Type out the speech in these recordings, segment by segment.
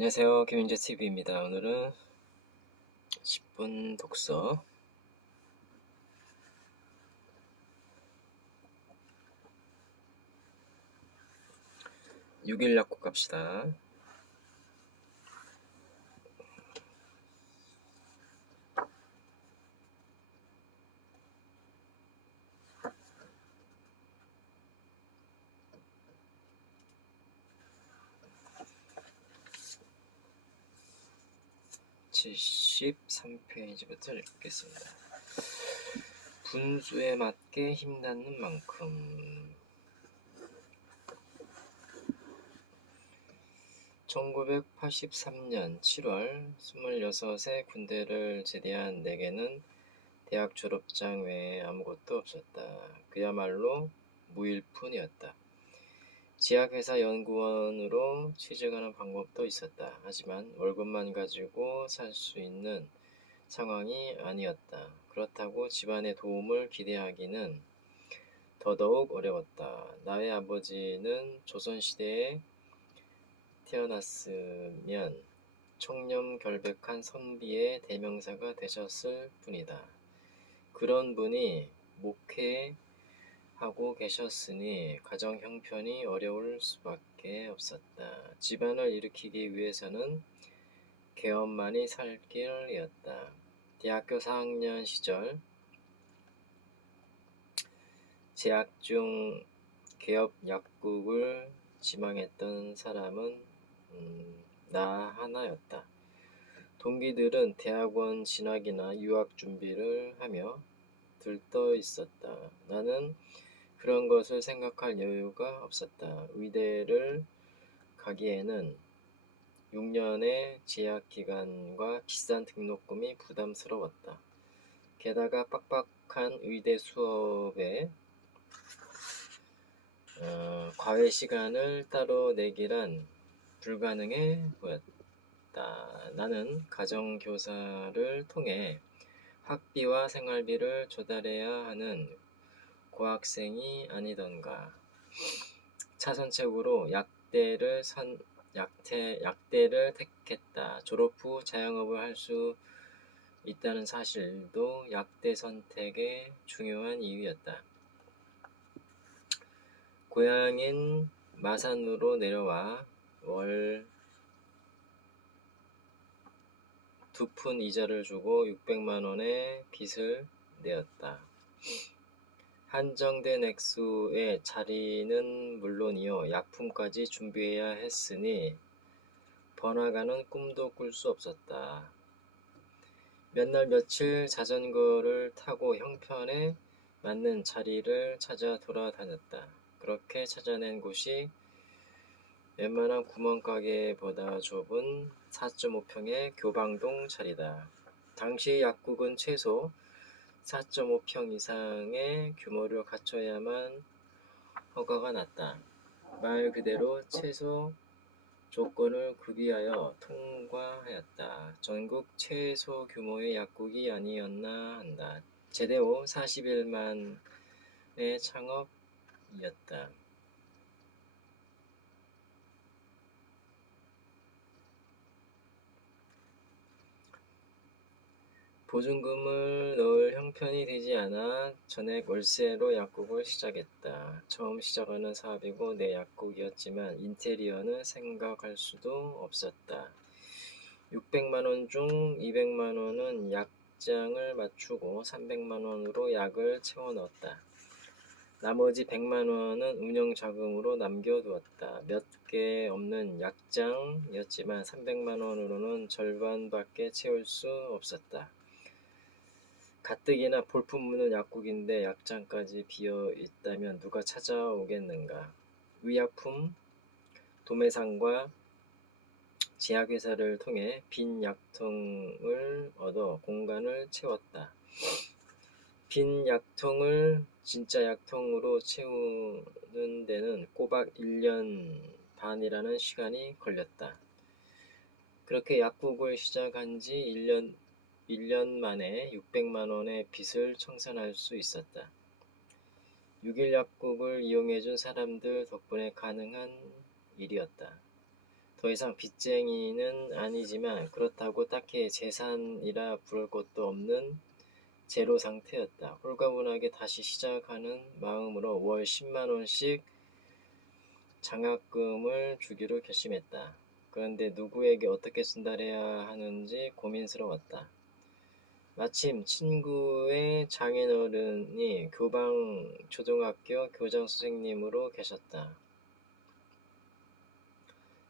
안녕하세요. 김윤재 TV입니다. 오늘은 10분 독서 6일 약국 갑시다. (73페이지부터) 읽겠습니다. 분수에 맞게 힘닿는 만큼. 1983년 7월 26에 군대를 제대한 내게는 대학 졸업장 외에 아무것도 없었다. 그야말로 무일푼이었다. 지약회사 연구원으로 취직하는 방법도 있었다. 하지만 월급만 가지고 살 수 있는 상황이 아니었다. 그렇다고 집안의 도움을 기대하기는 더더욱 어려웠다. 나의 아버지는 조선시대에 태어났으면 청렴결백한 선비의 대명사가 되셨을 뿐이다. 그런 분이 목회하고 계셨으니 가정 형편이 어려울 수밖에 없었다. 집안을 일으키기 위해서는 개업만이 살 길이었다. 대학교 4학년 시절 재학 중 개업 약국을 지망했던 사람은 나 하나였다. 동기들은 대학원 진학이나 유학 준비를 하며 들떠 있었다. 나는 그런 것을 생각할 여유가 없었다. 의대를 가기에는 6년의 재학 기간과 비싼 등록금이 부담스러웠다. 게다가 빡빡한 의대 수업에 과외 시간을 따로 내기란 불가능해 보였다. 나는 가정교사를 통해 학비와 생활비를 조달해야 하는 고학생이 아니던가. 차선책으로 약대를 택했다. 졸업 후 자영업을 할 수 있다는 사실도 약대 선택의 중요한 이유였다. 고향인 마산으로 내려와 월 2푼 이자를 주고 600만 원의 빚을 내었다. 한정된 액수의 자리는 물론이요, 약품까지 준비해야 했으니 번화가는 꿈도 꿀 수 없었다. 몇 날 며칠 자전거를 타고 형편에 맞는 자리를 찾아 돌아다녔다. 그렇게 찾아낸 곳이 웬만한 구멍가게보다 좁은 4.5평의 교방동 자리다. 당시 약국은 최소 4.5평 이상의 규모를 갖춰야만 허가가 났다. 말 그대로 최소 조건을 구비하여 통과하였다. 전국 최소 규모의 약국이 아니었나 한다. 제대 후 40일 만의 창업이었다. 보증금을 넣을 형편이 되지 않아 전액 월세로 약국을 시작했다. 처음 시작하는 사업이고 내 약국이었지만 인테리어는 생각할 수도 없었다. 600만 원 중 200만 원은 약장을 맞추고 300만 원으로 약을 채워 넣었다. 나머지 100만 원은 운영자금으로 남겨두었다. 몇 개 없는 약장이었지만 300만 원으로는 절반밖에 채울 수 없었다. 가뜩이나 볼품 무는 약국인데 약장까지 비어 있다면 누가 찾아오겠는가. 의약품 도매상과 제약회사를 통해 빈 약통을 얻어 공간을 채웠다. 빈 약통을 진짜 약통으로 채우는 데는 꼬박 1년 반이라는 시간이 걸렸다. 그렇게 약국을 시작한 지 1년 만에 600만 원의 빚을 청산할 수 있었다. 6일 약국을 이용해준 사람들 덕분에 가능한 일이었다. 더 이상 빚쟁이는 아니지만 그렇다고 딱히 재산이라 부를 것도 없는 제로 상태였다. 홀가분하게 다시 시작하는 마음으로 월 10만 원씩 장학금을 주기로 결심했다. 그런데 누구에게 어떻게 전달해야 하는지 고민스러웠다. 마침 친구의 장인어른이 교방초등학교 교장 선생님으로 계셨다.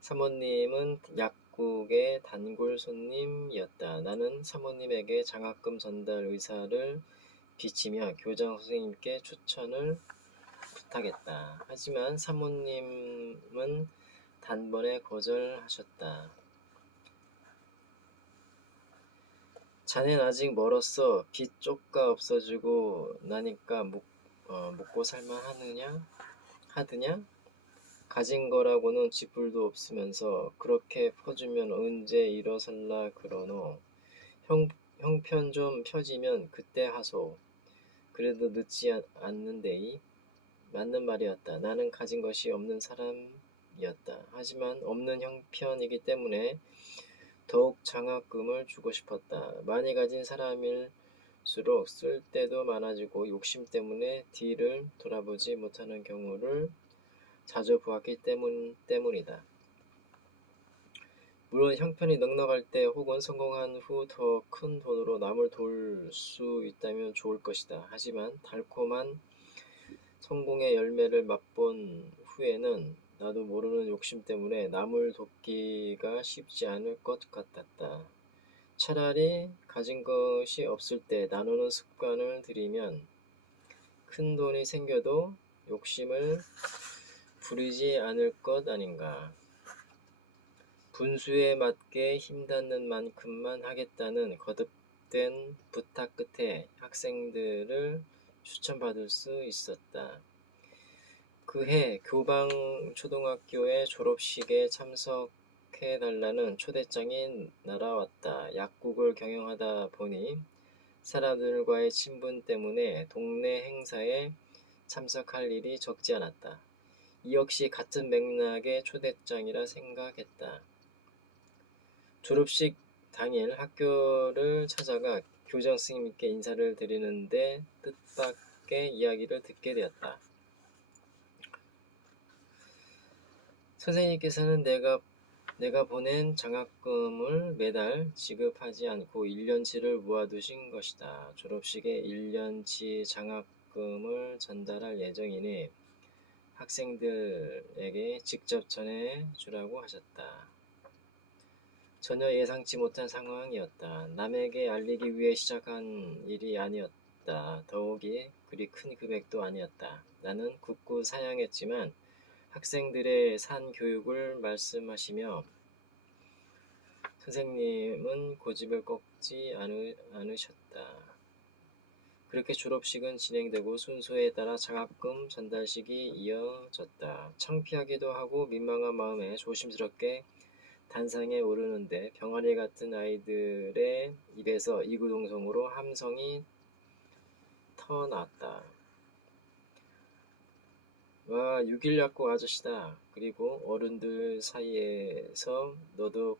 사모님은 약국의 단골 손님이었다. 나는 사모님에게 장학금 전달 의사를 비치며 교장 선생님께 추천을 부탁했다. 하지만 사모님은 단번에 거절하셨다. 자넨 아직 멀었어. 빚 쪼까 없어지고 나니까 먹고 살만 하드냐? 가진 거라고는 쥐뿔도 없으면서 그렇게 퍼주면 언제 일어설라 그러노. 형편 좀 펴지면 그때 하소. 그래도 늦지 않는데이. 맞는 말이었다. 나는 가진 것이 없는 사람이었다. 하지만 없는 형편이기 때문에 더욱 장학금을 주고 싶었다. 많이 가진 사람일수록 쓸 때도 많아지고 욕심 때문에 뒤를 돌아보지 못하는 경우를 자주 보았기 때문이다. 물론 형편이 넉넉할 때 혹은 성공한 후 더 큰 돈으로 남을 도울 수 있다면 좋을 것이다. 하지만 달콤한 성공의 열매를 맛본 후에는 나도 모르는 욕심 때문에 남을 돕기가 쉽지 않을 것 같았다. 차라리 가진 것이 없을 때 나누는 습관을 들이면 큰 돈이 생겨도 욕심을 부리지 않을 것 아닌가. 분수에 맞게 힘닿는 만큼만 하겠다는 거듭된 부탁 끝에 학생들을 추천받을 수 있었다. 그해 교방초등학교의 졸업식에 참석해달라는 초대장이 날아왔다. 약국을 경영하다 보니 사람들과의 친분 때문에 동네 행사에 참석할 일이 적지 않았다. 이 역시 같은 맥락의 초대장이라 생각했다. 졸업식 당일 학교를 찾아가 교장 선생님께 인사를 드리는데 뜻밖의 이야기를 듣게 되었다. 선생님께서는 내가 보낸 장학금을 매달 지급하지 않고 1년치를 모아두신 것이다. 졸업식에 1년치 장학금을 전달할 예정이니 학생들에게 직접 전해주라고 하셨다. 전혀 예상치 못한 상황이었다. 남에게 알리기 위해 시작한 일이 아니었다. 더욱이 그리 큰 금액도 아니었다. 나는 굳고 사양했지만 학생들의 산 교육을 말씀하시며 선생님은 고집을 꺾지 않으셨다. 그렇게 졸업식은 진행되고 순서에 따라 장학금 전달식이 이어졌다. 창피하기도 하고 민망한 마음에 조심스럽게 단상에 오르는데 병아리 같은 아이들의 입에서 이구동성으로 함성이 터났다. 와, 6일 약국 아저씨다. 그리고 어른들 사이에서 너도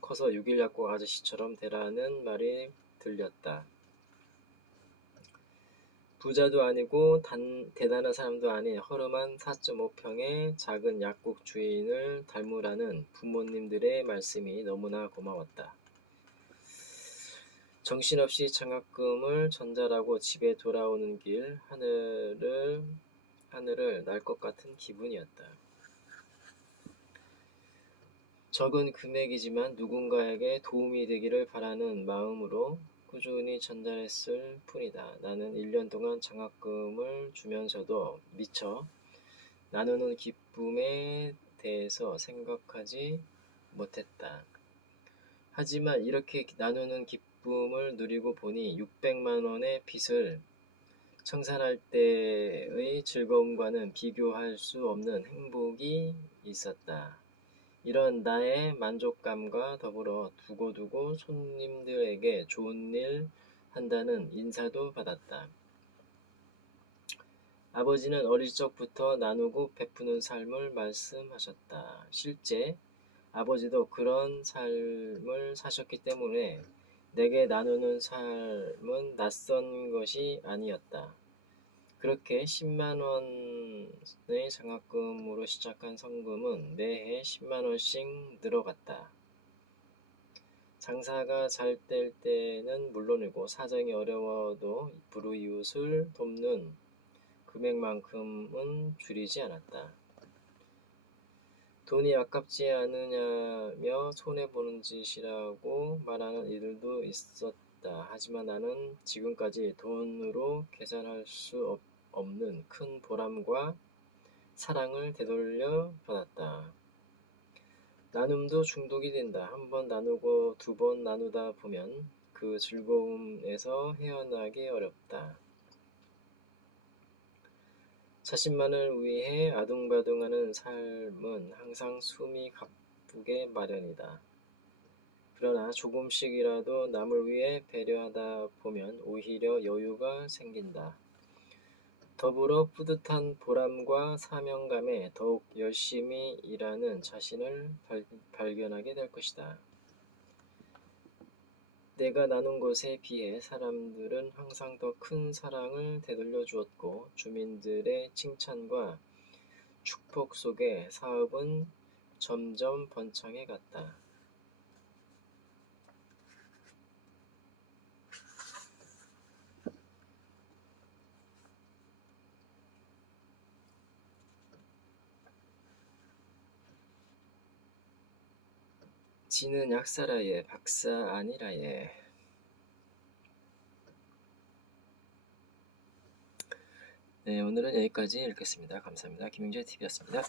커서 6일 약국 아저씨처럼 되라는 말이 들렸다. 부자도 아니고 대단한 사람도 아닌 허름한 4.5평의 작은 약국 주인을 닮으라는 부모님들의 말씀이 너무나 고마웠다. 정신없이 장학금을 전달하고 집에 돌아오는 길 하늘을 날 것 같은 기분이었다. 적은 금액이지만 누군가에게 도움이 되기를 바라는 마음으로 꾸준히 전달했을 뿐이다. 나는 1년 동안 장학금을 주면서도 미처 나누는 기쁨에 대해서 생각하지 못했다. 하지만 이렇게 나누는 기쁨을 누리고 보니 600만 원의 빚을 청산할 때의 즐거움과는 비교할 수 없는 행복이 있었다. 이런 나의 만족감과 더불어 두고두고 손님들에게 좋은 일 한다는 인사도 받았다. 아버지는 어릴 적부터 나누고 베푸는 삶을 말씀하셨다. 실제 아버지도 그런 삶을 사셨기 때문에 내게 나누는 삶은 낯선 것이 아니었다. 그렇게 10만 원의 장학금으로 시작한 성금은 매해 10만 원씩 늘어갔다. 장사가 잘 될 때는 물론이고 사정이 어려워도 불우이웃을 돕는 금액만큼은 줄이지 않았다. 돈이 아깝지 않으냐며 손해보는 짓이라고 말하는 이들도 있었다. 하지만 나는 지금까지 돈으로 계산할 수 없는 큰 보람과 사랑을 되돌려 받았다. 나눔도 중독이 된다. 한 번 나누고 두 번 나누다 보면 그 즐거움에서 헤어나기 어렵다. 자신만을 위해 아둥바둥하는 삶은 항상 숨이 가쁘게 마련이다. 그러나 조금씩이라도 남을 위해 배려하다 보면 오히려 여유가 생긴다. 더불어 뿌듯한 보람과 사명감에 더욱 열심히 일하는 자신을 발견하게 될 것이다. 내가 나눈 것에 비해 사람들은 항상 더 큰 사랑을 되돌려 주었고 주민들의 칭찬과 축복 속에 사업은 점점 번창해 갔다. 지는 약사라예 박사 아니라예. 네, 오늘은 여기까지 읽겠습니다. 감사합니다. 김영재 TV였습니다.